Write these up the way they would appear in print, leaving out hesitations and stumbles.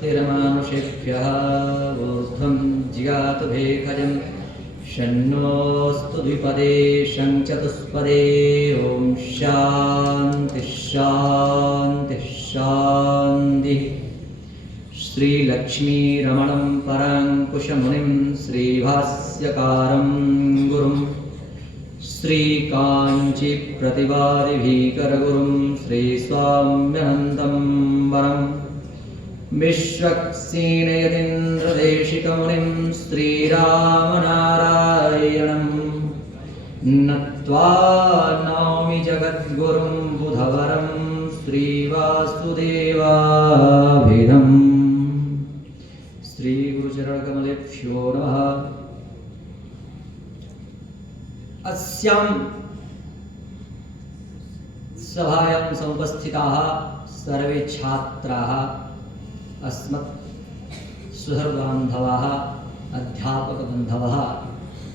स्वस्तिरमानुषेभ्यः ऊर्ध्वं जिगातु भेखजं शन्नोऽस्तु द्विपदे शं चतुष्पदे ॐ शान्तिः शान्तिः शान्तिः। श्रीलक्ष्मीरमणं पराङ्कुशमुनिं श्रीभाष्यकारं गुरुं श्रीकाञ्चीप्रतिवादिभीकरगुरुं श्रीस्वाम्यनन्तं वरं विश्वक्सेनयतीन्द्रदेशिकमुनिं श्रीरामनारायणं नत्वा नौमि जगद्गुरुं बुधवरं श्रीवासुदेवाभिधम्। श्रीगुरुचरणकमलेभ्यो नमः। अस्यां सभायां समुपस्थिताः सर्वे छात्राः अस्मत् सुहृद्बान्धवाः अध्यापकबान्धवाः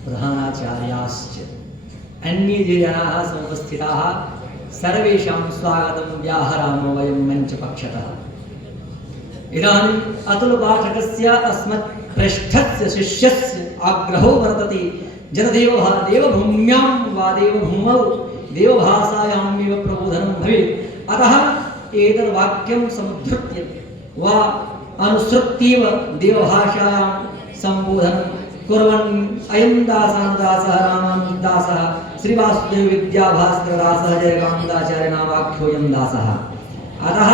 प्रधानाचार्याश्च अन्ये ये जनाः समुपस्थिताः सर्वेषां स्वागतं व्याहरामो वयं मञ्चपक्षतः। इदानीम् अतुलपाठकस्य अस्मत् पृष्ठस्य शिष्यस्य आग्रहो वर्तते देवभूम्यां वा देवभूमौ देवभाषायामेव प्रबोधनं भवेत्। अतः एतद् वाक्यं समुद्धृत्य वा अनुसृत्यैव देवभाषायां सम्बोधनं कुर्वन् अयं दासानुदासः रामानुजदासः श्रीवासुदेव विद्याभास्करदासः जयकान्ताचार्य नामाख्योऽयं दासः। अतः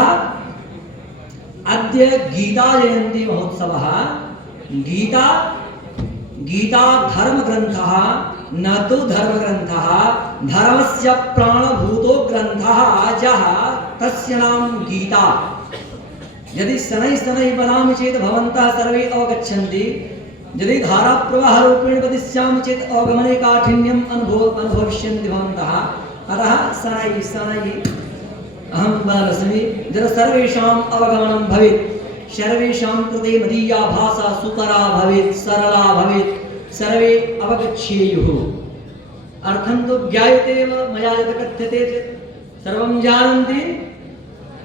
अद्य गीता जयन्ती महोत्सवः। गीता धर्मग्रन्थः न तु धर्मग्रन्थः, धर्मस्य प्राणभूतो ग्रन्थः यः तस्य नाम गीता। यदि शनैः शनैः वदामि चेत् भवन्तः सर्वे अवगच्छन्ति, यदि धाराप्रवाहरूपेण वदिष्यामि चेत् अवगमने काठिन्यम् अनुभविष्यन्ति भवन्तः। अतः शनैः शनैः अहं वदामि यत् सर्वेषाम् अवगमनं भवेत्, सर्वेषां कृते मदीया भाषा सुकरा भवेत्, सरला भवेत्, सर्वे अवगच्छेयुः। अर्थं तु ज्ञायते एव, मया यत् कथ्यते चेत् सर्वं जानन्ति,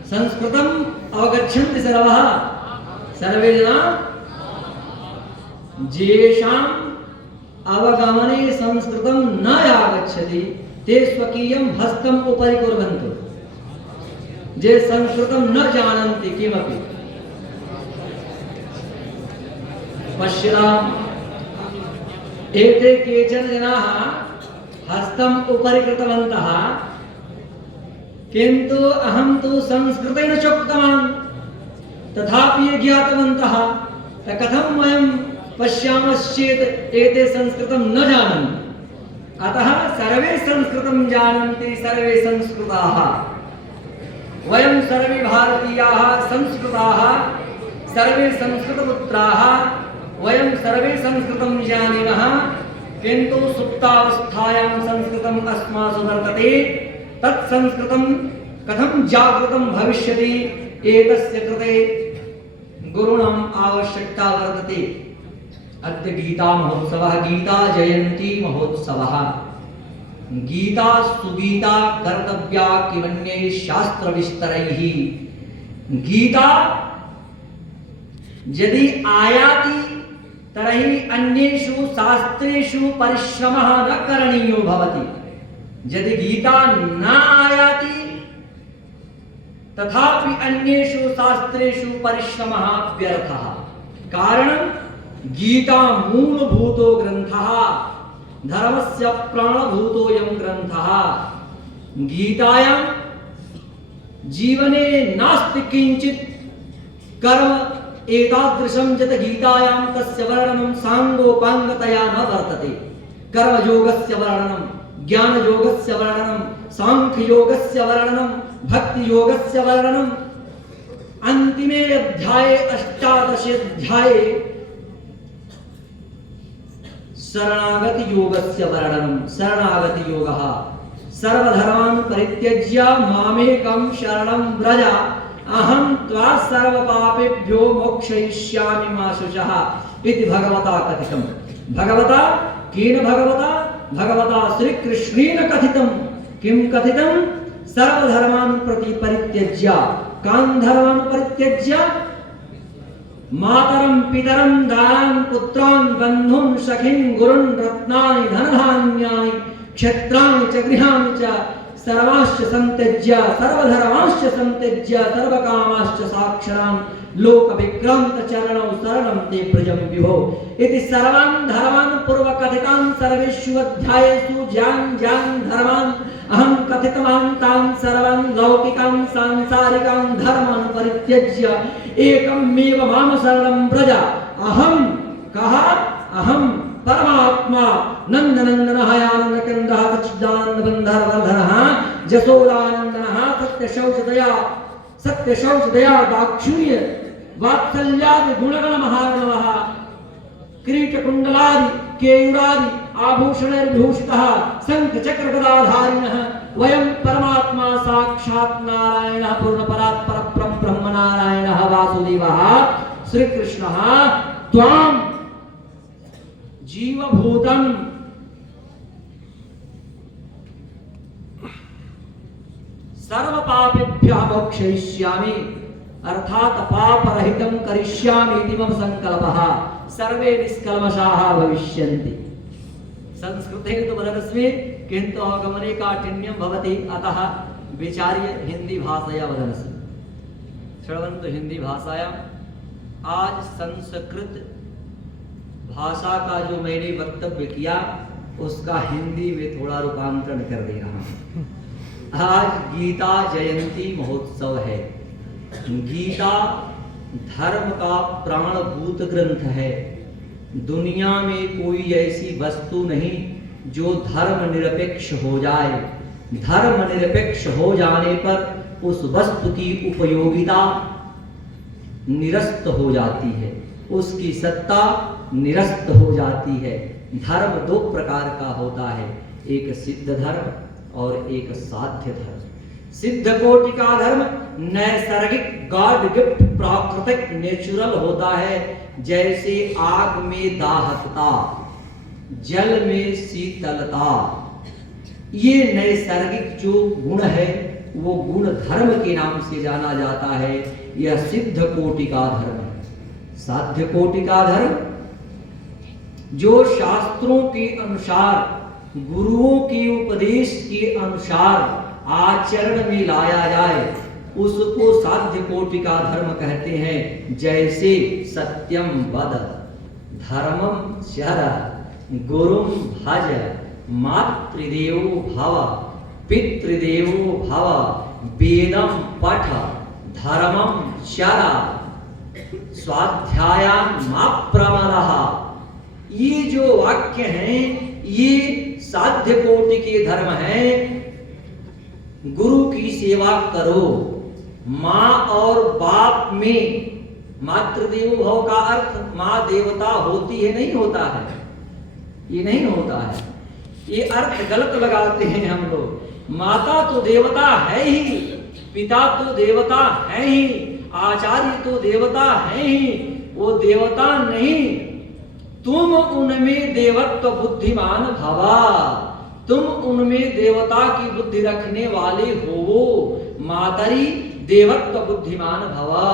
संस्कृतम् अवगच्छन्ति सर्वः, सर्वे जनाः। येषाम् अवगमने संस्कृतं न आगच्छति ते स्वकीयं हस्तम् उपरि कुर्वन्तु। ये संस्कृतं न जानन्ति किमपि पश्यताम्, एते केचन जनाः हस्तम् उपरि कृतवन्तः, किन्तु अहं तु संस्कृतेन चोक्तवान्, तथापि ये ज्ञातवन्तः। कथं वयं पश्यामश्चेत् एते संस्कृतं न जानन्ति। अतः सर्वे संस्कृतं जानन्ति, सर्वे संस्कृताः। वयं सर्वे भारतीयाः संस्कृताः, सर्वे संस्कृतपुत्राः, वयं सर्वे संस्कृतं जानीमः, किन्तु सुप्तावस्थायां संस्कृतम् अस्मासु वर्तते। तत् संस्कृतं कथं जागृतं भविष्यति एतस्य कृते गुरूणाम् आवश्यकता वर्तते। अद्य गीता महोत्सवः, गीता जयन्ती महोत्सवः। गीता सुगीता कर्तव्या किमन्यैः शास्त्रविस्तरैः। गीता यदि आयाति तर्हि अन्येषु शास्त्रेषु परिश्रमः न करणीयो भवति। यदि गीता न आयाति तथापि अन्येषु शास्त्रेषु परिश्रमः व्यर्थः। कारणं गीता मूलभूतो ग्रन्थः, धर्मस्य प्राणभूतोऽयं ग्रन्थः। गीतायां जीवने नास्ति किञ्चित् कर्म एतादृशं यत् गीतायां तस्य वर्णनं साङ्गोपाङ्गतया न वर्तते। कर्मयोगस्य वर्णनं, ज्ञानयोगस्य वर्णनं, सांख्ययोगस्य वर्णनं, भक्तियोगस्य वर्णनं, अन्तिमे अध्याये 18 अध्याये शरणागति योगस्य वर्णनं। शरणागति योगः सर्वधर्मान् परित्यज्य मामेकं शरणं व्रज अहं त्वा सर्वपापेभ्यो मोक्षयिष्यामि मा शुचः इति भगवता कथितं। भगवता केन भगवता? भगवता श्रीकृष्णेन कथितं। किं कथितं? सर्वधर्मान् प्रति परित्यज्य। कान् धर्मान् परित्यज्य? मातरम पितरम दान पुत्रान बंधुन सखीन गुरुन रत्नानि धनधान्यानि क्षेत्राणि च गृहाणि च सर्वाश्च संत्यज्य सर्वधर्माश्च संत्यज्य सर्वकामाश्च साक्षरान् लोक विक्रांत चरणौ शरणं ते प्रजं विभो इति सर्वान् धर्मान् पूर्वकथितान् सर्वेषु अध्यायेषु ज्ञान ज्ञान धर्मान् अहं कथितवान् तान् सर्वान् लौकिकान् सांसारिकान् धर्मान् परित्यज्य एकमेव मां शरणं व्रज। अहं कहा अहं परमात्मा नंदनंदनः आनंदकंदः सच्चिदानंदबंधरवर्धनः जसोदानंदनः सत्यशौचदया दाक्षिण्य वात्सल्यादि गुणगण महागणः किरीटकुण्डलादि केयूरादि आभूषणैर्विभूषितः शंख चक्र गदाधारिणः वयं परमात्मा साक्षात् नारायणः पूर्णपरात् परब्रह्म ब्रह्म नारायणः वासुदेवः श्रीकृष्णः त्वां जीवभूतम सर्व पापेभ्यः मोक्षयिष्यामि अर्थात पाप रहितं करिष्यामि इति मम संकल्पः सर्वे निष्कल्मषाः भविष्यन्ति। संस्कृते तु वदनस्मि किन्तु अवगमने काठिन्यं भवति अतः विचार्य हिंदी भाषया वदनस्मि। श्रवन्तु हिंदी भाषायां। आज संस्कृत भाषा का जो मैंने वक्तव्य किया उसका हिंदी में थोड़ा रूपांतरण कर दे रहा हूं। आज गीता जयंती महोत्सव है। गीता धर्म का प्राणभूत ग्रंथ है। दुनिया में कोई ऐसी वस्तु नहीं जो धर्म निरपेक्ष हो जाए। धर्म निरपेक्ष हो जाने पर उस वस्तु की उपयोगिता निरस्त हो जाती है, उसकी सत्ता निरस्त हो जाती है। धर्म दो प्रकार का होता है, एक सिद्ध धर्म और एक साध्य धर्म। सिद्ध कोटि का धर्म नैसर्गिक गॉड गिफ्ट प्राकृतिक नेचुरल होता है, जैसे आग में दाहकता, जल में शीतलता। ये नैसर्गिक जो गुण है वो गुण धर्म के नाम से जाना जाता है। यह सिद्ध कोटि का धर्म है। साध्य कोटि का धर्म जो शास्त्रों के अनुसार, गुरुओं के उपदेश के अनुसार आचरण में लाया जाए उसको साध्य कोटि का धर्म कहते हैं। जैसे सत्यम वद, धर्मम चर, गुरुम भज, मातृदेवो भव, पितृदेवो भव, वेदम पठ, धर्मम चर, स्वाध्यायान् मा प्रमदः। ये जो वाक्य हैं ये साध्य कोटि के धर्म हैं। गुरु की सेवा करो। माँ और बाप में मातृदेवो भव का अर्थ माँ देवता होती है, नहीं होता है, ये नहीं होता है। ये अर्थ गलत लगाते हैं हम लोग। माता तो देवता है ही, पिता तो देवता है ही, आचार्य तो देवता है ही। वो देवता नहीं, तुम उनमें देवत्व बुद्धिमान भवा। तुम उनमें देवता की बुद्धि रखने वाले हो। मातरी देवत्व बुद्धिमान भवा।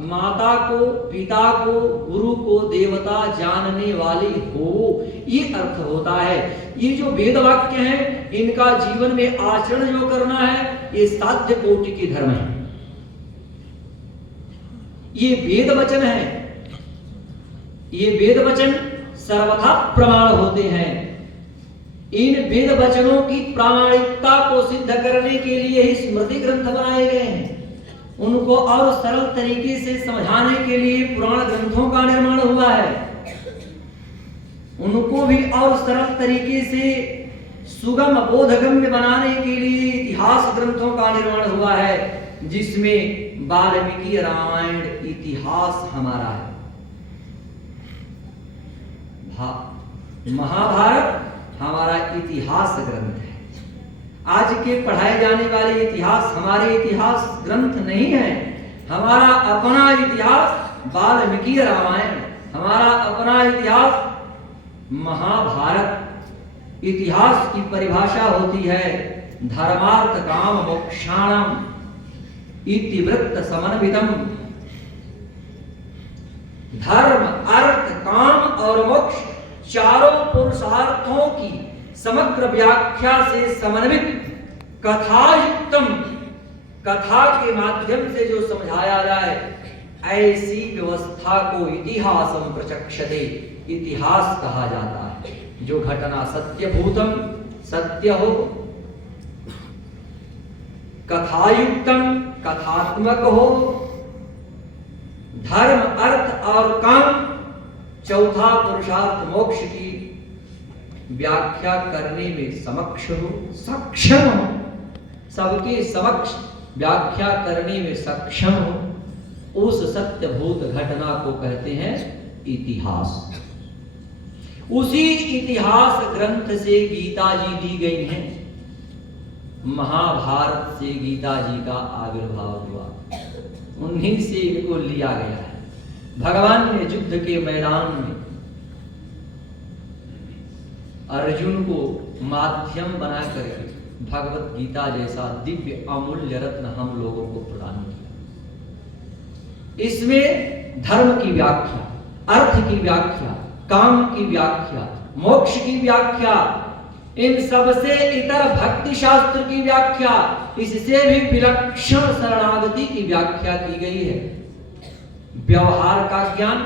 माता को, पिता को, गुरु को देवता जानने वाली हो, ये अर्थ होता है। ये जो वेद वाक्य हैं इनका जीवन में आचरण जो करना है ये साध्य कोटि के धर्म है। ये वेद वचन है। ये वेद वचन सर्वथा प्रमाण होते हैं। इन वेद वचनों की प्रामाणिकता को सिद्ध करने के लिए ही स्मृति ग्रंथ बनाए गए हैं। उनको और सरल तरीके से समझाने के लिए पुराण ग्रंथों का निर्माण हुआ है। उनको भी और सरल तरीके से सुगम बोधगम्य बनाने के लिए इतिहास ग्रंथों का निर्माण हुआ है, जिसमें वाल्मीकि रामायण इतिहास हमारा है। महाभारत हमारा इतिहास ग्रंथ है। आज के पढ़ाए जाने वाले इतिहास हमारे इतिहास ग्रंथ नहीं है। हमारा अपना इतिहास वाल्मीकि रामायण, हमारा अपना इतिहास महाभारत। इतिहास की परिभाषा होती है धर्मार्थ काम मोक्षाणाम इतिवृत्त समन्वितम। धर्म, अर्थ, काम और मोक्ष चारों पुरुषार्थों की समग्र व्याख्या से समन्वित कथायुक्तम, कथा के माध्यम से जो समझाया जाए, ऐसी व्यवस्था को इतिहासम प्रचक्षते, इतिहास कहा जाता है। जो घटना सत्यभूतम, सत्य हो, कथायुक्तम, कथात्मक हो, धर्म, अर्थ और काम, चौथा पुरुषार्थ मोक्ष की व्याख्या करने में समक्ष हो, सक्षम हो, सबके समक्ष व्याख्या करने में सक्षम हो, उस सत्यभूत घटना को कहते हैं इतिहास। उसी इतिहास ग्रंथ से गीता जी दी गई है। महाभारत से गीता जी का आविर्भाव हुआ, उन्हीं से इनको लिया गया है। भगवान ने युद्ध के मैदान में अर्जुन को माध्यम बना करके भगवत गीता जैसा दिव्य अमूल्य रत्न हम लोगों को प्रदान किया। इसमें धर्म की व्याख्या, अर्थ की व्याख्या, काम की व्याख्या, मोक्ष की व्याख्या, इन सबसे इतर भक्ति शास्त्र की व्याख्या, इससे भी विलक्षण शरणागति की व्याख्या की गई है। व्यवहार का ज्ञान,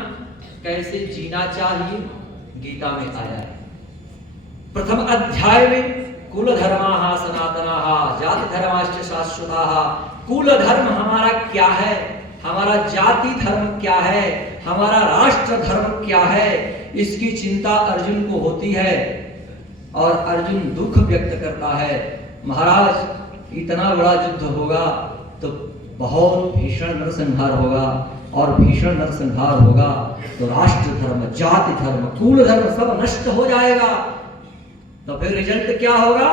कैसे जीना चाहिए, गीता में आया है। प्रथम अध्याय में कुल धर्माः सनातनाः जाति धर्माश्च शाश्वताः। कुल धर्म हमारा क्या है, हमारा जाति धर्म क्या है, हमारा राष्ट्र धर्म क्या है, इसकी चिंता अर्जुन को होती है। और अर्जुन दुख व्यक्त करता है, महाराज इतना बड़ा युद्ध होगा तो बहुत भीषण नरसंहार होगा, और भीषण नरसंहार होगा तो राष्ट्र धर्म, जाति धर्म, कुल धर्म सब नष्ट हो जाएगा। तो फिर रिजल्ट क्या होगा?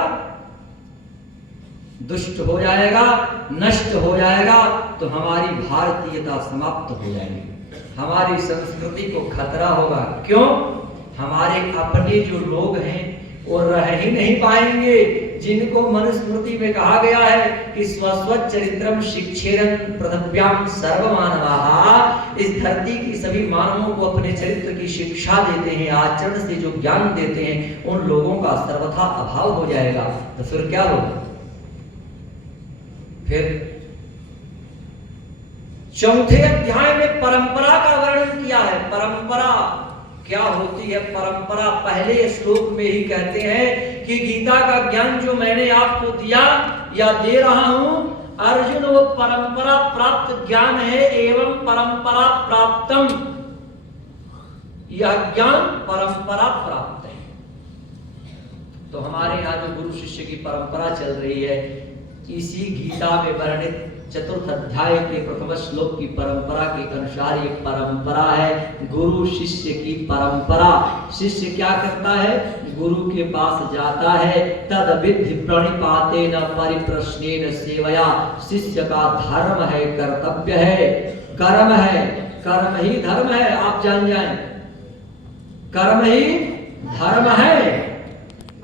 दुष्ट हो जाएगा, नष्ट हो जाएगा, तो हमारी भारतीयता समाप्त हो जाएगी, हमारी संस्कृति को खतरा होगा। क्यों? हमारे अपने जो लोग हैं वो रह ही नहीं पाएंगे, जिनको मनुस्मृति में कहा गया है कि स्वस्वचरित्रम शिक्षेरन पृथिव्याम सर्वमानवाः। इस धरती की सभी मानवों को अपने चरित्र की शिक्षा देते हैं, आचरण से जो ज्ञान देते हैं, उन लोगों का सर्वथा अभाव हो जाएगा। तो फिर क्या होगा? फिर चौथे अध्याय में परंपरा का वर्णन किया है। परंपरा क्या होती है? परंपरा पहले श्लोक में ही कहते हैं कि गीता का ज्ञान जो मैंने आपको दिया या दे रहा हूं, अर्जुन वो परंपरा प्राप्त ज्ञान है। एवं परंपरा प्राप्तम, यह ज्ञान परंपरा प्राप्त है। तो हमारे यहाँ जो गुरु शिष्य की परंपरा चल रही है, इसी गीता में वर्णित चतुर्थ अध्याय के प्रथम श्लोक की परंपरा के अनुसार ये परंपरा है, गुरु शिष्य की परंपरा। शिष्य क्या करता है? गुरु के पास जाता है। तद विधि प्रणिपातेन परिप्रश्नेन सेवया। शिष्य का धर्म है, कर्तव्य है, कर्म है, कर्म ही धर्म है। आप जान जाएं, कर्म ही धर्म है।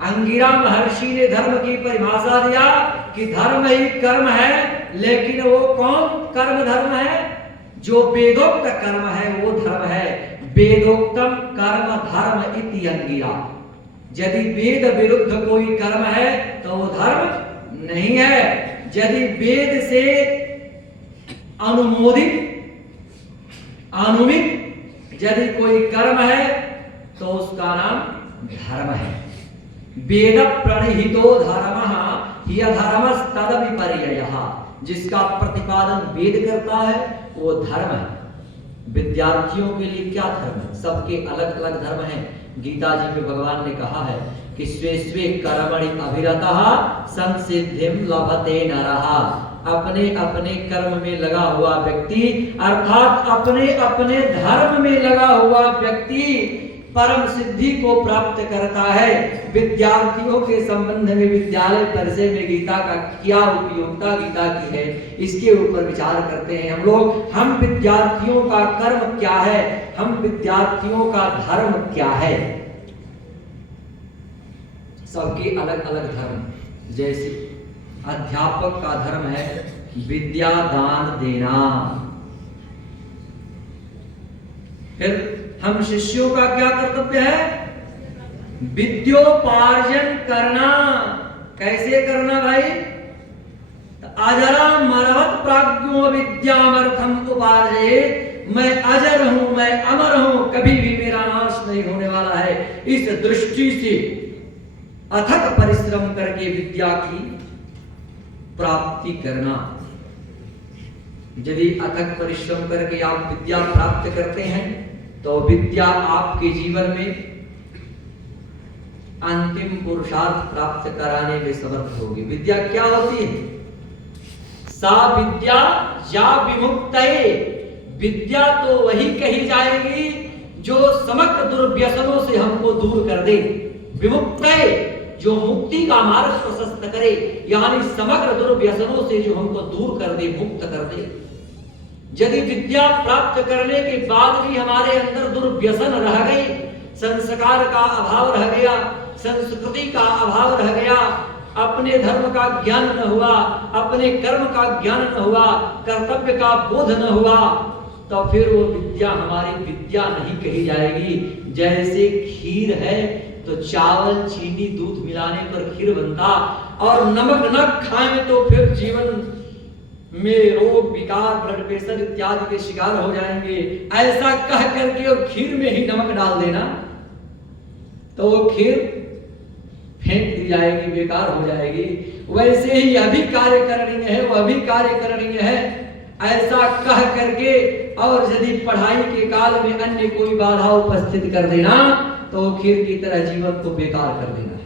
अंगिरा महर्षि ने धर्म की परिभाषा दिया कि धर्म ही कर्म है, लेकिन वो कौन कर्म धर्म है? जो वेदोक्त कर्म है वो धर्म है। वेदोक्तम कर्म धर्म इति अंगिरा। यदि वेद विरुद्ध कोई कर्म है तो वो धर्म नहीं है। यदि वेद से अनुमोदित, अनुमित यदि कोई कर्म है तो उसका नाम धर्म है। वेद प्रणिहितो धर्मः ह्यधर्मस्तद विपर्ययः। जिसका प्रतिपादन वेद करता है वो धर्म है। विद्यार्थियों के लिए क्या धर्म है? सबके अलग अलग धर्म हैं। गीता जी में भगवान ने कहा है कि स्वे स्वे कर्मणि अभिरतः संसिद्धिं लभते नरः। अपने अपने कर्म में लगा हुआ व्यक्ति, अर्थात अपने अपने धर्म में लगा हुआ व्यक्ति परम सिद्धि को प्राप्त करता है। विद्यार्थियों के संबंध में विद्यालय परिसर में गीता का क्या उपयोगिता गीता की है, इसके ऊपर विचार करते हैं हम लोग। हम विद्यार्थियों का कर्म क्या है, हम विद्यार्थियों का धर्म क्या है? सबके अलग अलग धर्म। जैसे अध्यापक का धर्म है विद्या दान देना, फिर हम शिष्यों का क्या कर्तव्य है? विद्योपार्जन करना। कैसे करना भाई? अजरा मरहत प्राज्ञो विद्यामर्थम उपार्जयेत्। मैं अजर हूं, मैं अमर हूं, कभी भी मेरा नाश नहीं होने वाला है। इस दृष्टि से अथक परिश्रम करके विद्या की प्राप्ति करना। यदि अथक परिश्रम करके आप विद्या प्राप्त करते हैं तो विद्या आपके जीवन में अंतिम पुरुषार्थ प्राप्त कराने में समर्थ होगी। विद्या क्या होती है? सा विद्या या विमुक्तये। विद्या तो वही कही जाएगी जो समग्र दुर्व्यसनों से हमको दूर कर दे। विमुक्तये, जो मुक्ति का मार्ग प्रशस्त करे, यानी समग्र दुर्व्यसनों से जो हमको दूर कर दे, मुक्त कर दे। यदि विद्या प्राप्त करने के बाद भी हमारे अंदर दुर्व्यसन रह गई, संस्कार का अभाव रह गया, संस्कृति का अभाव रह गया, अपने धर्म का ज्ञान न हुआ, अपने कर्म का ज्ञान न हुआ, कर्तव्य का बोध न हुआ, तो फिर वो विद्या हमारी विद्या नहीं कही जाएगी। जैसे खीर है तो चावल, चीनी, दूध मिलाने पर खीर बनता, और नमक न खाएं तो फिर जीवन में रोग, विकार, ब्लड प्रेशर इत्यादि के शिकार हो जाएंगे। ऐसा कह करके और खीर में ही नमक डाल देना तो वो खीर फेंक दी जाएगी, बेकार हो जाएगी। वैसे ही अभी कार्य करणीय है, वो अभी कार्य करणीय है, ऐसा कह करके और यदि पढ़ाई के काल में अन्य कोई बाधा उपस्थित कर देना तो खीर की तरह जीवन को बेकार कर देना है।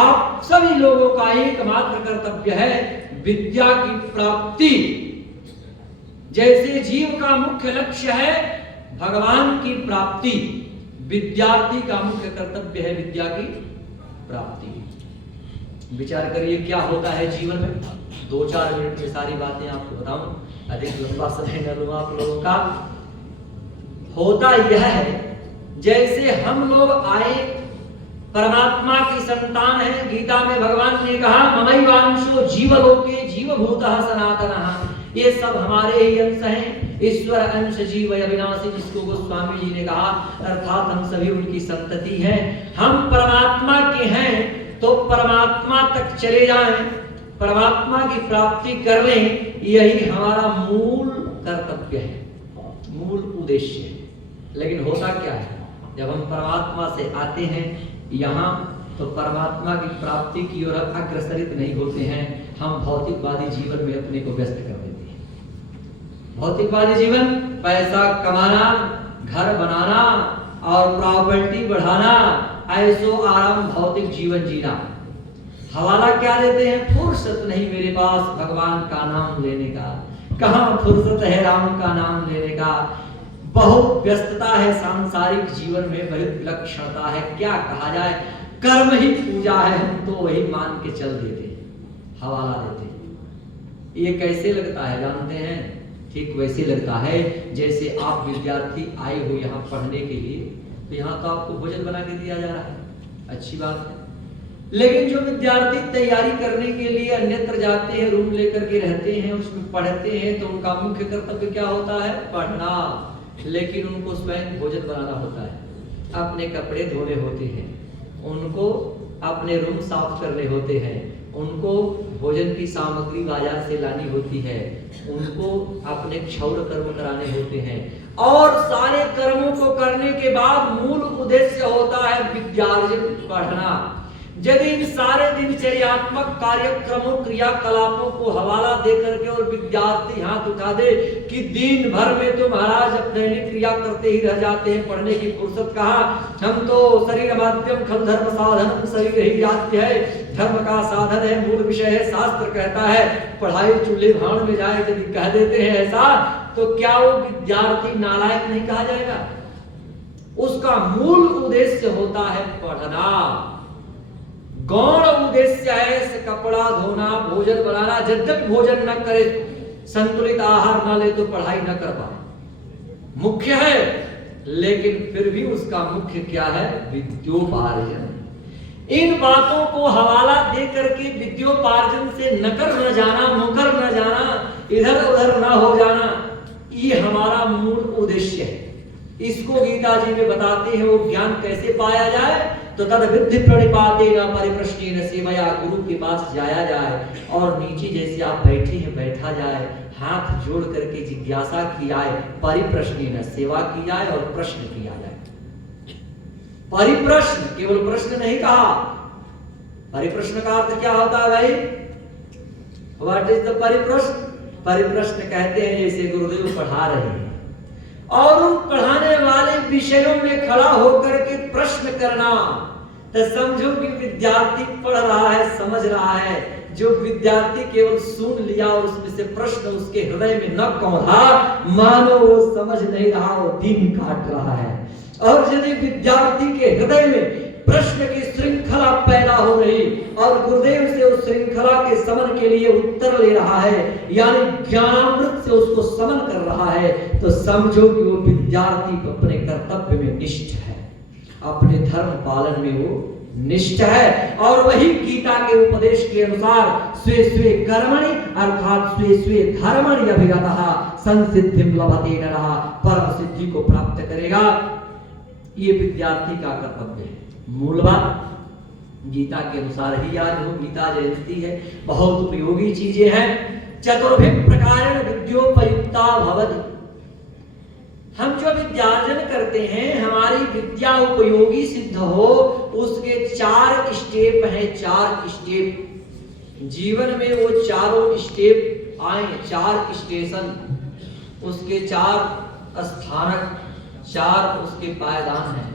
आप सभी लोगों का एकमात्र कर्तव्य है विद्या की प्राप्ति। जैसे जीव का मुख्य लक्ष्य है भगवान की प्राप्ति, विद्यार्थी का मुख्य कर्तव्य है विद्या की प्राप्ति। विचार करिए क्या होता है जीवन में। 2-4 मिनट में सारी बातें आपको बताऊं, अधिक लंबा समय न लूं आप लोगों का। होता यह है जैसे हम लोग आए, परमात्मा की संतान है। गीता में भगवान ने कहा ममैवांशो जीवलोके जीवभूतः सनातनः। ये सब हमारे ही अंश हैं। ईश्वर अंश जीव अविनाशी, जिसको गोस्वामी जी ने कहा, अर्थात हम सभी उनकी संतति हैं। हम परमात्मा के हैं तो परमात्मा तक चले जाएं, परमात्मा की प्राप्ति कर लें, यही हमारा मूल कर्तव्य है, मूल उद्देश्य है। लेकिन होता क्या है, जब हम परमात्मा से आते हैं यहाँ तो परमात्मा की प्राप्ति की ओर अग्रसरित नहीं होते हैं। हम भौतिकवादी जीवन में अपने को व्यस्त कर देते हैं। भौतिकवादी जीवन, पैसा कमाना, घर बनाना और प्रॉपर्टी बढ़ाना, ऐसो आराम भौतिक जीवन जीना। हवाला क्या देते हैं? फुर्सत नहीं मेरे पास भगवान का नाम लेने का। कहाँ फुर्सत है राम का नाम लेने का? बहुत व्यस्तता है सांसारिक जीवन में, बहुत विलक्षणता है। क्या कहा जाए, कर्म ही पूजा है, हम तो वही मान के चल देते, हवाला देते। ये कैसे लगता है जानते हैं? ठीक वैसे लगता है जैसे आप विद्यार्थी आए हो यहाँ पढ़ने के लिए, तो यहाँ तो आपको भोजन बना के दिया जा रहा है, अच्छी बात है। लेकिन जो विद्यार्थी तैयारी करने के लिए अन्यत्र जाते हैं, रूम लेकर के रहते हैं, उसमें पढ़ते हैं, तो उनका मुख्य कर्तव्य क्या होता है? पढ़ना। लेकिन उनको स्वयं भोजन बनाना होता है, अपने कपड़े धोने होते हैं, उनको अपने रूम साफ करने होते हैं, उनको भोजन की सामग्री बाजार से लानी होती है, उनको अपने क्षौर कर्म कराने होते हैं, और सारे कर्मों को करने के बाद मूल उद्देश्य होता है विद्यार्जन, पढ़ना। यदि इन सारे दिनचर्यात्मक कार्यक्रमों, क्रियाकलापों को हवाला दे करके और विद्यार्थी हाथ उठा दे कि दिन भर में तो महाराज अब दैनिक क्रिया करते ही रह जाते हैं, पढ़ने की फुर्सत कहाँ, हम तो शरीर माध्यम खल धर्म साधन, शरीर ही जाती है, धर्म का साधन है, मूल विषय है, शास्त्र कहता है पढ़ाई चूल्हे भाड़ में जाए, यदि कह देते हैं ऐसा, तो क्या वो विद्यार्थी नालायक नहीं कहा जाएगा? उसका मूल उद्देश्य होता है पढ़ना। गौण उद्देश्य है कपड़ा धोना, भोजन बनाना। यद्यपि भोजन न करे, संतुलित आहार न ले तो पढ़ाई न कर पाए, मुख्य है, लेकिन फिर भी उसका मुख्य क्या है? विद्योपार्जन। इन बातों को हवाला दे करके विद्योपार्जन से नकर न जाना, मुकर न जाना, इधर उधर न हो जाना, ये हमारा मूल उद्देश्य है। इसको गीता जी में बताते हैं वो ज्ञान कैसे पाया जाए। तो तद विद्धि प्रणिपातेन परिप्रश्नेन सेवया, गुरु के पास जाया जाए और नीचे जैसे आप बैठे हैं बैठा जाए, हाथ जोड़ करके जिज्ञासा की जाए, परिप्रश्नेन सेवा की जाए और प्रश्न किया जाए। परिप्रश्न, केवल प्रश्न नहीं कहा। परिप्रश्न का अर्थ क्या होता है भाई? व्हाट इज द परिप्रश्न? परिप्रश्न कहते हैं जैसे गुरुदेव पढ़ा रहे हैं और उन पढ़ाने वाले विषयों में खड़ा होकर के प्रश्न करना। तो समझो कि विद्यार्थी पढ़ रहा है, समझ रहा है। जो विद्यार्थी केवल सुन लिया और उसमें से प्रश्न उसके हृदय में न कौंधा, मानो वो समझ नहीं रहा, वो दिन काट रहा है। और यदि विद्यार्थी के हृदय में प्रश्न की श्रृंखला पैदा हो रही और गुरुदेव से उस श्रृंखला के समन के लिए उत्तर ले रहा है, यानी ज्ञानामृत से उसको समन कर रहा है, तो समझो कि वो विद्यार्थी अपने कर्तव्य में निष्ठ है, अपने धर्म पालन में वो निष्ठ है। और वही गीता के उपदेश के अनुसार स्वे स्वे कर्मणि अर्थात स्वे स्वे धर्मणि अभिगतः संसिद्धिं लभते नरः, परम सिद्धि को प्राप्त करेगा। ये विद्यार्थी का कर्तव्य है। मूल बात गीता के अनुसार ही आज हो, गीता जयंती है, बहुत उपयोगी चीजें हैं। चतुर्भि प्रकारेण विद्योपयुक्ता भवति। हम जो विद्यार्जन करते हैं, हमारी विद्या उपयोगी सिद्ध हो, उसके 4 स्टेप हैं। 4 स्टेप जीवन में, वो चारों स्टेप आए, 4 स्टेशन, उसके 4 स्थानक, 4 उसके पायदान हैं।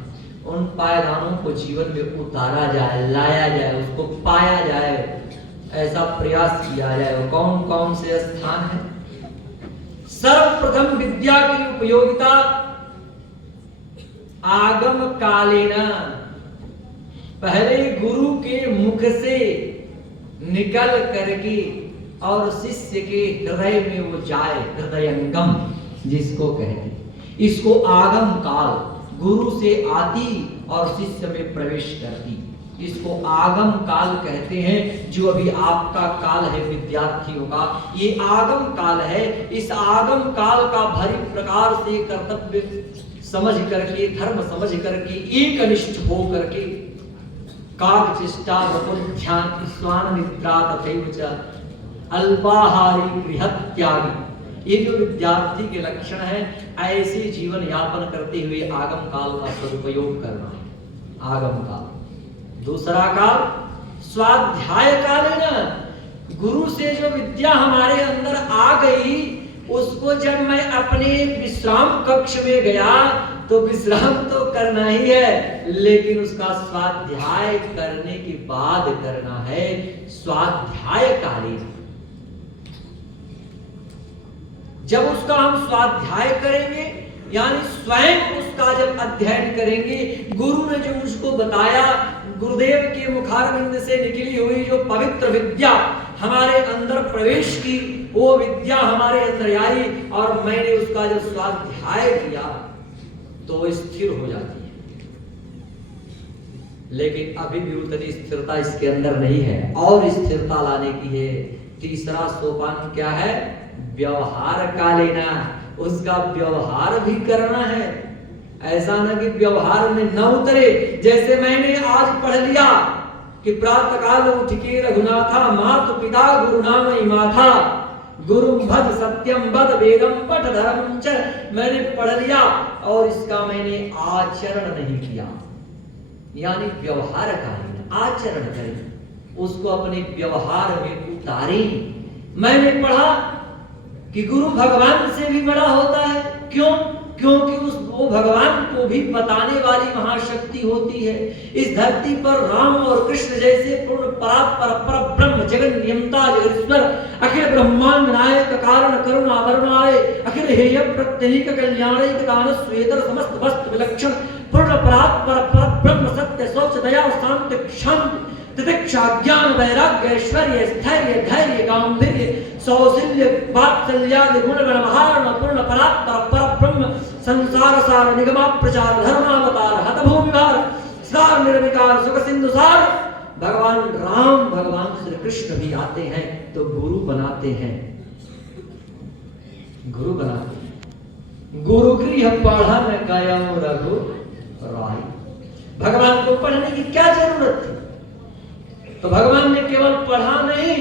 उन पायदानों को जीवन में उतारा जाए, लाया जाए, उसको पाया जाए, ऐसा प्रयास किया जाए। कौन कौन से स्थान है? सर्वप्रथम विद्या की उपयोगिता आगम कालेन, पहले गुरु के मुख से निकल करके और शिष्य के हृदय में वो जाए, हृदयंगम जिसको कहते, इसको आगम काल, गुरु से आती और शिष्य में प्रवेश करती, इसको आगम काल कहते हैं। जो अभी आपका काल है विद्यार्थियों का, ये आगम काल है। इस आगम काल का भरी प्रकार से कर्तव्य समझ करके, धर्म समझ करके, एक अनिष्ठ हो करके, काग चेष्टा ध्यान स्वान निद्रा तथैव च अल्पाहारी गृहत त्यागी, ये जो विद्यार्थी के लक्षण है, ऐसे जीवन यापन करते हुए आगम काल का सदुपयोग करना है। आगम काल। दूसरा काल स्वाध्याय कालीन, गुरु से जो विद्या हमारे अंदर आ गई, उसको जब मैं अपने विश्राम कक्ष में गया तो विश्राम तो करना ही है, लेकिन उसका स्वाध्याय करने के बाद करना है। स्वाध्याय कालीन, जब उसका हम स्वाध्याय करेंगे, यानी स्वयं उसका जब अध्ययन करेंगे, गुरु ने जो मुझको बताया, गुरुदेव के मुखारविंद से निकली हुई जो पवित्र विद्या हमारे अंदर प्रवेश की, वो विद्या हमारे अंदर आई और मैंने उसका जब स्वाध्याय किया तो वो स्थिर हो जाती है। लेकिन अभी भी उतनी स्थिरता इसके अंदर नहीं है, और स्थिरता लाने की है। तीसरा सोपान क्या है? व्यवहार का लेना, उसका व्यवहार भी करना है। ऐसा ना कि व्यवहार में न उतरे। जैसे मैंने आज पढ़ लिया कि प्रातः काल उठ के रघुनाथा मातु पिता गुरु नाम इमाथा, गुरु भद सत्यम बद वेदम पठ धर्मं च, मैंने पढ़ लिया और इसका मैंने आचरण नहीं किया, यानी व्यवहार का आचरण करें, उसको अपने व्यवहार में उतारें। मैंने पढ़ा कि गुरु भगवान से भी बड़ा होता है। क्यों? क्योंकि वो भगवान को भी बताने वाली महाशक्ति होती है। इस धरती पर राम और कृष्ण जैसे पूर्ण परात्पर पर ब्रह्म जगन नियंता जगदीश्वर अखिल ब्रह्मांड नायक कारण करुणा वरुणाय अखिल हेय प्रत्यनीक कल्याणैक दान स्वेदर समस्त वस्तु विलक्षण पूर्ण परात्पर पर ब्रह्म सत्य शौच दया शांति शांति तितिक्षा ज्ञान वैराग्य ऐश्वर्य स्थैर्य धैर्य गांधीर्य सौशील्य वात्सल्यादि गुण गणमहारण पूर्ण परात्पर पर ब्रह्म संसार सार निगमा प्रचार धर्मावतार हतभूमिभार सार निर्विकार सुख सिंधु सार। भगवान राम भगवान श्री कृष्ण भी आते हैं तो गुरु बनाते हैं, गुरु बनाते हैं। गुरु गृह पढ़न गया पढ़ाई। भगवान को पढ़ने की क्या जरूरत थी? तो भगवान ने केवल पढ़ा नहीं,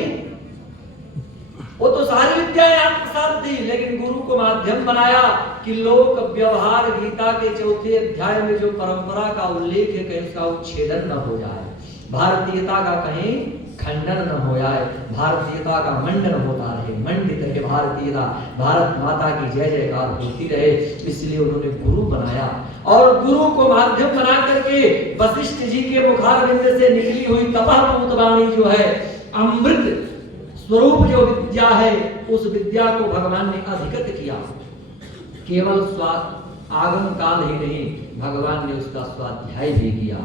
वो तो सारी विद्याएं आत्मसात थी, लेकिन गुरु को माध्यम बनाया कि लोक व्यवहार गीता के 4थे अध्याय में जो परंपरा का उल्लेख है कहीं उसका उच्छेदन न हो जाए, भारतीयता का कहीं खंडन न हो जाए, भारतीयता का मंडन होता रहे, मंडित रहे भारतीयता, भारत माता की जय जयकार होती रहे। इसलिए उन्होंने गुरु बनाया और गुरु को माध्यम बना करके वशिष्ठ जी के मुखारविंद से निकली हुई तपःपूत वाणी जो है, अमृत स्वरूप जो विद्या है, उस विद्या को भगवान ने अधिगत किया। केवल आगम काल ही नहीं, भगवान ने उसका स्वाध्याय भी किया,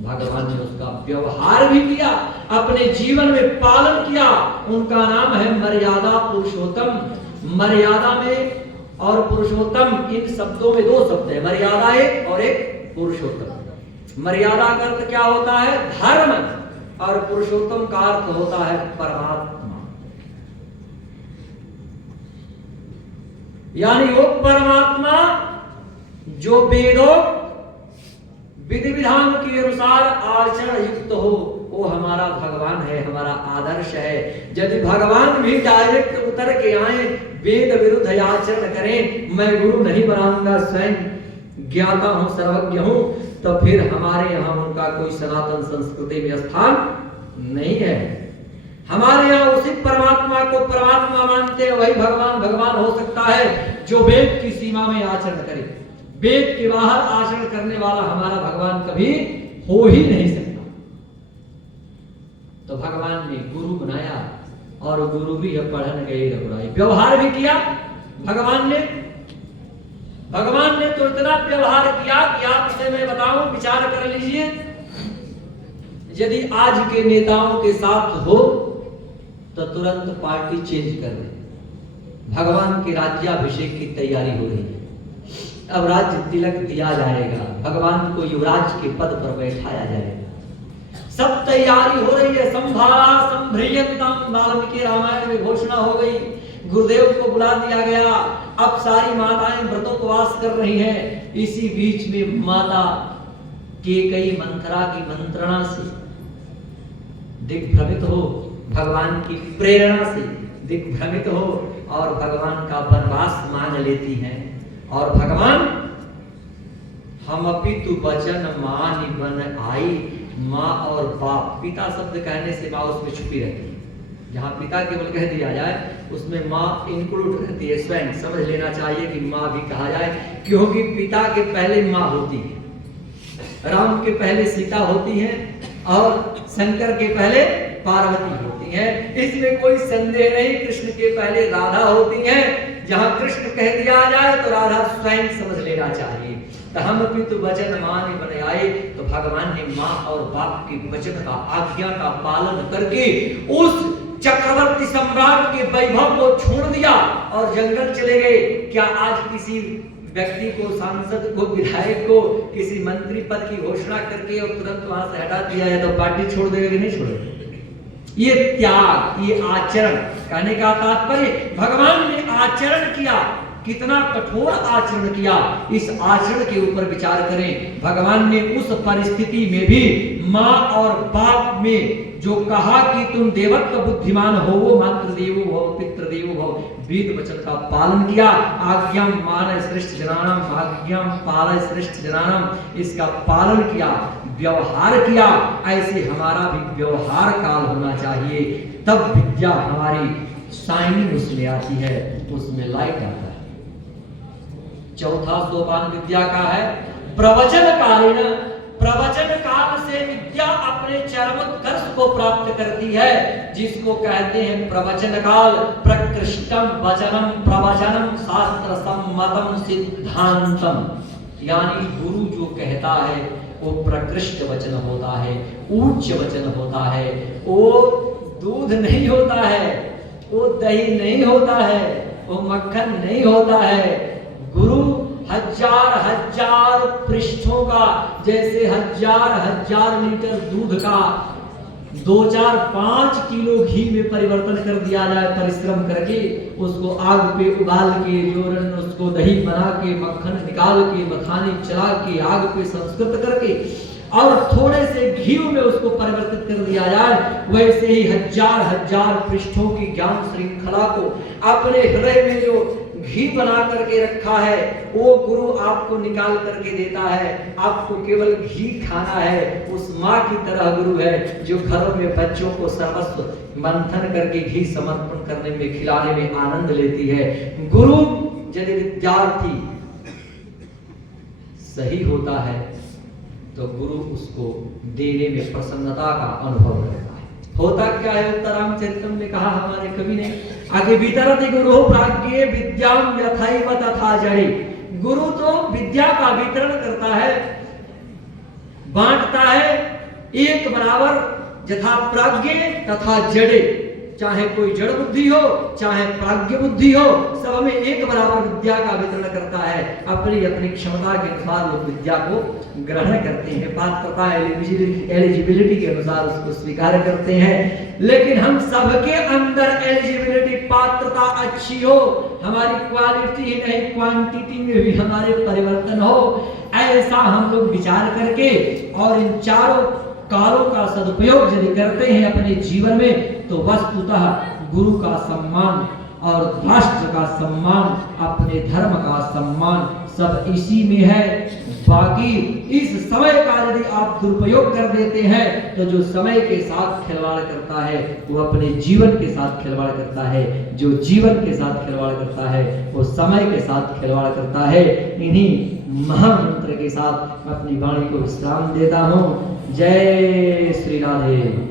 भगवान ने उसका व्यवहार भी किया, अपने जीवन में पालन किया। उनका नाम है मर्यादा पुरुषोत्तम। मर्यादा में और पुरुषोत्तम, इन शब्दों में 2 शब्द है, मर्यादा एक और एक पुरुषोत्तम। मर्यादा का अर्थ क्या होता है? धर्म, और पुरुषोत्तम का अर्थ होता है परमात्मा। यानी वो परमात्मा जो वेदों विधि विधान के अनुसार आचरण युक्त हो, वो हमारा भगवान है, हमारा आदर्श है। यदि भगवान भी डायरेक्ट उतर के आए, वेद विरुद्ध आचरण करें, मैं गुरु नहीं बनाऊंगा, स्वयं ज्ञाता हूं, सर्वज्ञ हूं, तो फिर हमारे यहाँ उनका कोई सनातन संस्कृति में स्थान नहीं है। हमारे यहाँ उसी परमात्मा को परमात्मा मानते हैं, वही भगवान भगवान हो सकता है जो वेद की सीमा में आचरण करे। वेद के बाहर आचरण करने वाला हमारा भगवान कभी हो ही नहीं सकता। तो भगवान ने गुरु बनाया और गुरु भी अब पढ़न गए रघुराई, व्यवहार भी किया। भगवान ने तो इतना व्यवहार किया कि आपसे मैं बताऊं, विचार कर लीजिए, यदि आज के नेताओं के साथ हो तो तुरंत पार्टी चेंज कर दे। भगवान के राज्याभिषेक की तैयारी हो रही है, अब राज्य तिलक दिया जाएगा, भगवान को युवराज के पद पर बैठाया जाएगा, सब तैयारी हो रही है। संभारा संभ्रियंतम, वाल्मीकि रामायण में घोषणा हो गई, गुरुदेव को बुला दिया गया, अब सारी माताएं व्रतोपवास कर रही हैं। इसी बीच में माता केकई मंथरा की मंत्रणा से दिग्भ्रमित हो, भगवान की प्रेरणा से दिग्भ्रमित हो और भगवान का वनवास मांग लेती हैं। और भगवान हम अपि तु वचन मानि बन आई, माँ और बाप, पिता शब्द कहने से माँ उसमें छुपी रहती है। जहाँ पिता केवल कह दिया जाए उसमें माँ इंक्लूड रहती है, स्वयं समझ लेना चाहिए कि माँ भी कहा जाए, क्योंकि पिता के पहले माँ होती है, राम के पहले सीता होती है और शंकर के पहले पार्वती होती है। इसमें कोई संदेह नहीं, कृष्ण के पहले राधा होती है। जहां कृष्ण कह दिया जाए तो राधा स्वयं समझ लेना चाहिए। तो हम पितु वचन माने बन आए, तो भगवान ने माँ और बाप के वचन का, आज्ञा का पालन करके उस चक्रवर्ती सम्राट के वैभव को छोड़ दिया और जंगल चले गए। क्या आज किसी व्यक्ति को, सांसद को, विधायक को किसी मंत्री पद की घोषणा करके और तुरंत वहां से हटा दिया है तो पार्टी छोड़ देगा कि नहीं छोड़ेगा? ये त्याग, ये आचरण, कहने का तात्पर्य भगवान ने आचरण किया, कितना कठोर आचरण किया, इस आचरण के ऊपर विचार करें। भगवान ने उस परिस्थिति में भी माँ और बाप में जो कहा कि तुम देवत्व बुद्धिमान हो, वो मातृदेवो भव पितृदेवो भव, वेद वचन का पालन किया। आज्ञाम मान श्रेष्ठ जनानाम, आज्ञाम पाल श्रेष्ठ जनानाम, इसका पालन किया, व्यवहार किया। ऐसे हमारा भी व्यवहार काल होना चाहिए, तब विद्या हमारी शाइनिंग उसमें आती है, उसमें लाइट आता है। चौथा सोपान विद्या का है प्रवचन कालीन। प्रवचन काल से विद्या अपने चरमोत्कर्ष को प्राप्त करती है, जिसको कहते हैं प्रवचन काल। प्रकृष्टम वचनम प्रवचनम शास्त्र सम्मतम सिद्धांतम, यानी गुरु जो कहता है वो प्रकृष्ट वचन होता है, उच्च वचन होता है। वो दूध नहीं होता है, वो दही नहीं होता है, वो मक्खन नहीं होता है। गुरु हजार हजार पृष्ठों का, जैसे हजार हजार लीटर दूध का 2-4-5 किलो घी में परिवर्तन कर दिया जाए, परिश्रम करके उसको आग पे उबाल के, जोरन उसको दही बना के, मक्खन निकाल के, मखानी चला के, आग पे संस्कृत करके और थोड़े से घी में उसको परिवर्तित कर दिया जाए, वैसे ही हजार हजार पृष्ठों की ज्ञान श्रृंखला को अपने हृदय में जो घी बना करके रखा है वो गुरु आपको निकाल करके देता है। आपको केवल घी खाना है। उस माँ की तरह गुरु है जो घरों में बच्चों को सर्वस्व मंथन करके घी समर्पण करने में, खिलाने में आनंद लेती है। गुरु यदि विद्यार्थी सही होता है तो गुरु उसको देने में प्रसन्नता का अनुभव करता है। होता क्या है, उत्तरामचरितम में कहा हमारे कवि ने, आगे वितरति गुरु प्राज्ञे विद्याम यथैव तथा जड़े। गुरु तो विद्या का वितरण करता है, बांटता है एक बराबर, यथा प्राज्ञे तथा जड़े। चाहे कोई जड़ बुद्धि हो चाहे प्राज्ञ बुद्धि हो, सब में एक बराबर विद्या का वितरण करता है। अपनी अपनी क्षमता के अनुसार लोग विद्या को ग्रहण करते हैं, पात्रता एलिजिबिलिटी के अनुसार उसको स्वीकार करते हैं। लेकिन हम सबके अंदर एलिजिबिलिटी, पात्रता अच्छी हो, हमारी क्वालिटी ही नहीं क्वांटिटी में भी हमारे परिवर्तन हो, ऐसा हम लोग विचार करके और इन चारों कालों का सदुपयोग यदि करते हैं अपने जीवन में, तो वस्तुतः गुरु का सम्मान और राष्ट्र का सम्मान, अपने धर्म का सम्मान सब इसी में है। बाकी इस समय का यदि आप दुरुपयोग कर देते हैं तो जो समय के साथ खिलवाड़ करता है वो अपने जीवन के साथ खिलवाड़ करता है, जो जीवन के साथ खिलवाड़ करता है वो समय के साथ खिलवाड़ करता है। इन्हीं महामंत्र के साथ अपनी वाणी को विश्राम देता हूँ। जय श्री राधे।